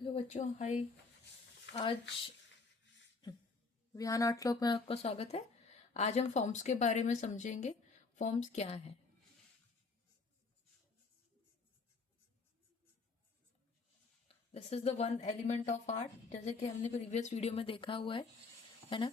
Hello बच्चों, हाय। आज Vihaan art club में आपका स्वागत है। आज हम फॉर्म्स के बारे में समझेंगे। फॉर्म्स क्या है? This is the one element of art, जैसे कि हमने प्रीवियस वीडियो में देखा हुआ है ना।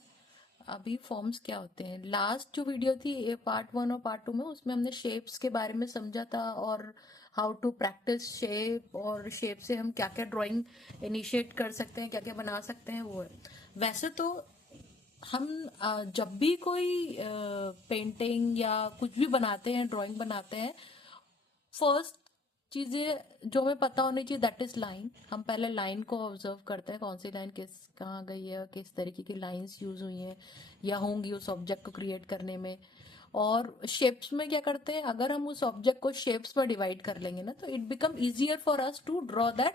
अभी फॉर्म्स क्या होते हैं? लास्ट जो वीडियो थी, ये पार्ट 1 और पार्ट 2 में, उसमें हमने शेप्स के बारे में समझा था और हाउ टू प्रैक्टिस शेप, और शेप से हम क्या क्या ड्राइंग इनिशिएट कर सकते हैं, क्या क्या बना सकते हैं, वो है। वैसे तो हम जब भी कोई पेंटिंग या कुछ भी बनाते हैं, ड्राइंग बनाते हैं, फर्स्ट चीज ये जो हमें पता होनी चाहिए, दैट इज लाइन। हम पहले लाइन को ऑब्जर्व करते हैं, कौन सी लाइन किस कहाँ गई है, किस तरीके की लाइंस यूज हुई हैं या होंगी उस ऑब्जेक्ट को क्रिएट करने में। और शेप्स में क्या करते हैं, अगर हम उस ऑब्जेक्ट को शेप्स में डिवाइड कर लेंगे ना, तो it become easier for us to draw that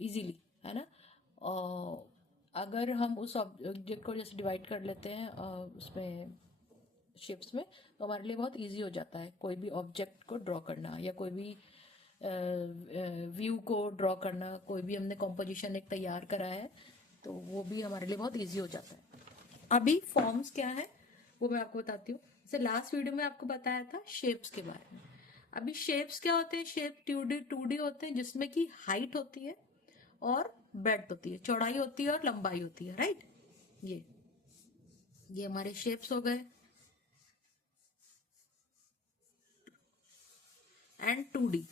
easily, है ना। और अगर हम उस ऑब्जेक्ट को जैसे डिवाइड कर लेते हैं उसमें शेप्स में, तो हमारे लिए बहुत इजी हो जाता है कोई भी ऑब्जेक्ट को ड्रॉ करना, या कोई भी व्यू को ड्रॉ करना। कोई भी हमने कॉम्पोजिशन एक तैयार करा है, तो वो भी हमारे लिए बहुत इजी हो जाता है। अभी फॉर्म्स क्या है वो मैं आपको बताती हूँ। जैसे लास्ट वीडियो में आपको बताया था शेप्स के बारे में। अभी शेप्स क्या होते हैं? शेप 2D होते हैं, जिसमें की हाइट होती है और ब्रेड्थ होती है, चौड़ाई होती है और लंबाई होती है, राइट। ये हमारे शेप्स हो गए। एंड 2D,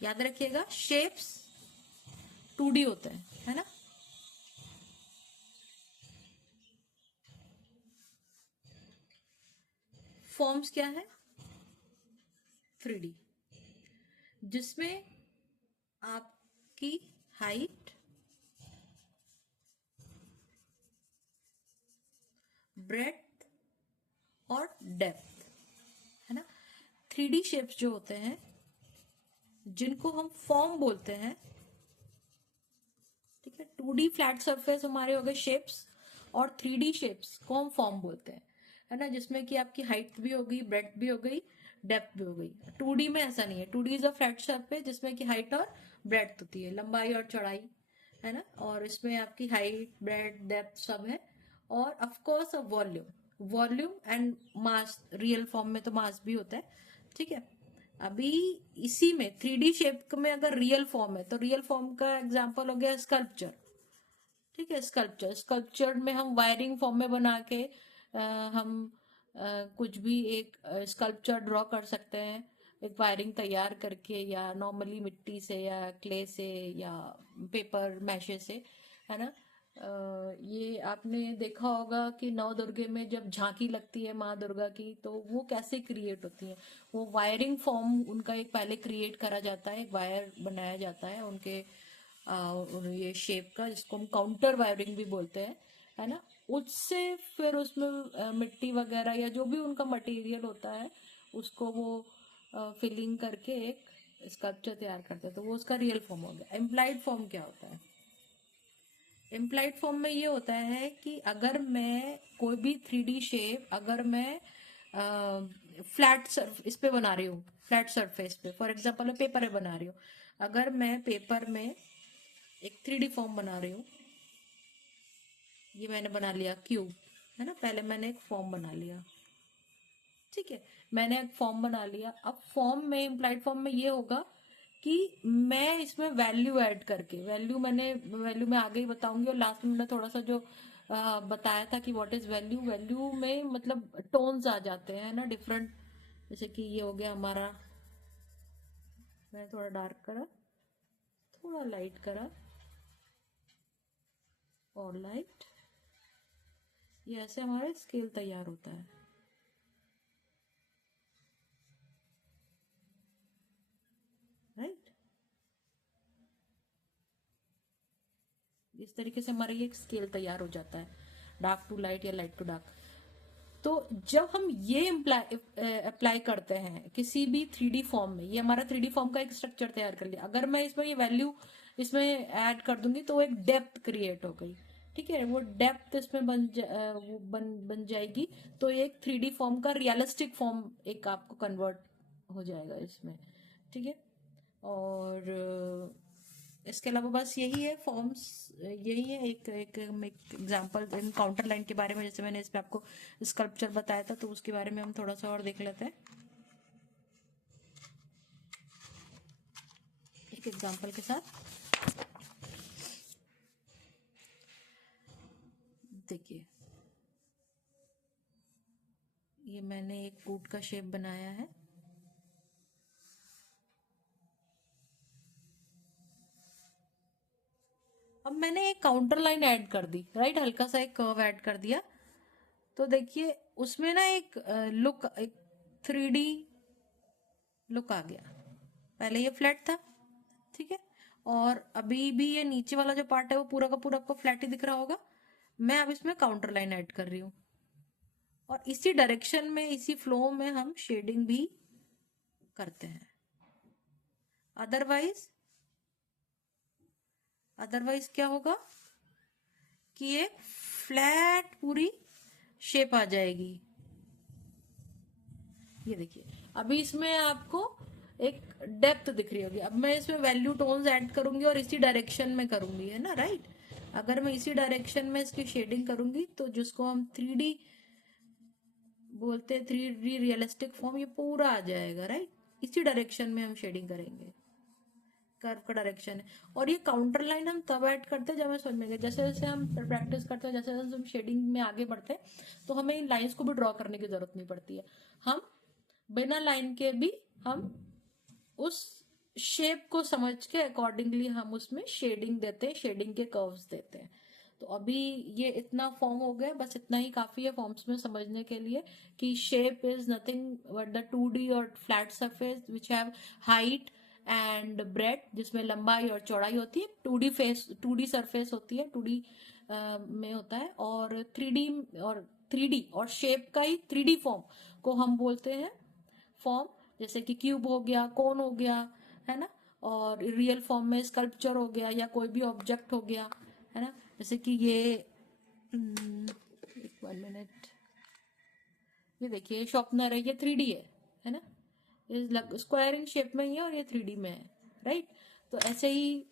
याद रखिएगा, शेप्स 2D होते हैं, है ना। फॉर्म्स क्या है? 3D, जिसमें आपकी हाइट, ब्रेड्थ और डेप्थ, है ना। 3D शेप्स जो होते हैं, जिनको हम फॉर्म बोलते हैं, ठीक है। 2D फ्लैट सरफेस हमारे हो गए शेप्स, और 3D शेप्स को हम फॉर्म बोलते हैं, है ना। जिसमें कि आपकी हाइट भी हो गई, ब्रेड्थ भी हो गई, डेप्थ भी हो गई। 2D में ऐसा नहीं है। 2D is a flat surface जिसमें कि हाइट और ब्रेड्थ होती है, लंबाई और चौड़ाई, है ना। और इसमें आपकी हाइट, ब्रेड्थ, डेप्थ सब है। और of course volume, volume and mass. Real form में तो मास भी होता है, ठीक है। अभी इसी में 3D शेप में अगर रियल फॉर्म है, तो रियल फॉर्म का एग्जांपल हो गया स्कल्पचर, ठीक है। स्कल्पचर, स्कल्पचर में हम वायरिंग फॉर्म में बना के हम कुछ भी एक स्कल्पचर ड्रॉ कर सकते हैं, एक वायरिंग तैयार करके, या नॉर्मली मिट्टी से या क्ले से या पेपर मैशे से, है ना। ये आपने देखा होगा कि नौ दुर्गे में जब झांकी लगती है माँ दुर्गा की, तो वो कैसे क्रिएट होती है। वो वायरिंग फॉर्म उनका एक पहले क्रिएट करा जाता है, एक वायर बनाया जाता है उनके ये शेप का, जिसको हम काउंटर वायरिंग भी बोलते हैं, है ना। उससे फिर उसमें मिट्टी वगैरह या जो भी उनका मटेरियल होता है, उसको वो फिलिंग करके एक स्कल्पचर तैयार करते हैं, तो वो उसका रियल फॉर्म हो गया। एम्प्लाइड फॉर्म क्या होता है? इम्प्लाइड फॉर्म में ये होता है कि अगर मैं कोई भी 3D शेप, अगर मैं फ्लैट सर्फ इस पे बना रही हूँ, फ्लैट सरफेस पे, फॉर एग्जांपल मैं पेपर पे बना रही हूँ। अगर मैं पेपर में एक 3D फॉर्म बना रही हूँ, ये मैंने बना लिया क्यूब, है ना। पहले मैंने एक फॉर्म बना लिया, ठीक है। मैंने एक फॉर्म बना लिया। अब फॉर्म में, इम्प्लाइड फॉर्म में ये होगा कि मैं इसमें वैल्यू ऐड करके, वैल्यू मैं आगे ही बताऊंगी, और लास्ट में मैंने थोड़ा सा जो बताया था कि व्हाट इज वैल्यू। वैल्यू में मतलब टोन्स आ जाते हैं ना, डिफरेंट। जैसे कि ये हो गया हमारा, मैंने थोड़ा डार्क करा, थोड़ा लाइट करा, और लाइट। ये ऐसे हमारा स्केल तैयार होता है, राइट। इस तरीके से हमारा ये एक स्केल तैयार हो जाता है, डार्क टू लाइट या लाइट टू डार्क। तो जब हम ये अप्लाई करते हैं किसी भी 3D फॉर्म में, ये हमारा 3D फॉर्म का एक स्ट्रक्चर तैयार कर लिया। अगर मैं इसमें ये वैल्यू इसमें ऐड कर दूंगी, तो एक डेप्थ क्रिएट हो गई, ठीक है। वो डेप्थ इसमें वो बन जाएगी, तो एक 3D फॉर्म का रियलिस्टिक फॉर्म एक आपको कन्वर्ट हो जाएगा इसमें, ठीक है। और इसके अलावा बस यही है फॉर्म्स, यही है एक एक एग्जांपल इन काउंटर लाइन के बारे में। जैसे मैंने इसमें आपको स्कल्पचर बताया था, तो उसके बारे में हम थोड़ा सा और देख लेते हैं एक एग्जांपल के साथ। देखिए, ये मैंने एक फ्रूट का शेप बनाया है। अब मैंने एक काउंटर लाइन ऐड कर दी, राइट, हल्का सा एक कर्व ऐड कर दिया। तो देखिए उसमें ना एक लुक, एक 3D लुक आ गया। पहले ये फ्लैट था, ठीक है, और अभी भी ये नीचे वाला जो पार्ट है वो पूरा का पूरा आपको फ्लैट ही दिख रहा होगा। मैं अब इसमें काउंटर लाइन ऐड कर रही हूँ, और इसी डायरेक्शन में, इसी फ्लो में हम शेडिंग भी करते हैं। अदरवाइज क्या होगा कि एक फ्लैट पूरी शेप आ जाएगी। ये देखिए, अभी इसमें आपको एक डेप्थ दिख रही होगी। अब मैं इसमें वैल्यू टोन्स ऐड करूंगी और इसी डायरेक्शन में करूंगी, है ना, राइट। अगर मैं इसी डायरेक्शन में इसकी शेडिंग करूंगी तो जिसको हम 3D बोलते हैं, 3D रियलिस्टिक फॉर्म, ये पूरा आ जाएगा, राइट। इसी डायरेक्शन में हम शेडिंग करेंगे, कर्व का डायरेक्शन है। और ये काउंटर लाइन हम तब ऐड करते हैं जब हमें समझ में गए, जैसे जैसे हम प्रैक्टिस करते हैं, जैसे जैसे हम शेडिंग में आगे बढ़ते हैं, तो हमें इन लाइंस को भी ड्रॉ करने की जरूरत नहीं पड़ती है। हम बिना लाइन के भी हम उस शेप को समझ के अकॉर्डिंगली हम उसमें शेडिंग देते हैं, शेडिंग के कर्व्स देते हैं। तो अभी ये इतना फॉर्म हो गया, बस इतना ही काफी है फॉर्म्स में समझने के लिए कि shape is nothing but the 2D और flat surface which have height and bread, जिसमें लंबाई और चौड़ाई होती है। 2D सरफेस होती है, 2D में होता है। और 3D और शेप का ही 3D फॉर्म को हम बोलते हैं फॉर्म, जैसे कि क्यूब हो गया, कोन हो गया, है ना। और रियल फॉर्म में स्कल्पचर हो गया, या कोई भी ऑब्जेक्ट हो गया, है ना। जैसे कि ये 1 मिनट, ये देखिए शॉर्पनर है, ये 3D है ना, ये स्क्वायर इन शेप में ही है और ये 3D में है, राइट। तो ऐसे ही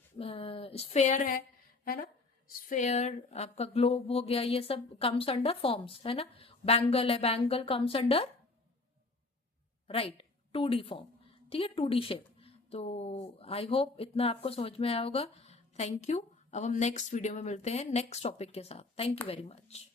स्फेयर है ना, स्फेयर आपका ग्लोब हो गया, ये सब कम्स अंडर फॉर्म्स, है ना। बैंगल है, bangle comes under, right, 2D form, ठीक है, 2D शेप। तो आई होप इतना आपको समझ में आया होगा। Thank you. अब हम नेक्स्ट वीडियो में मिलते हैं नेक्स्ट टॉपिक के साथ। Thank you very much.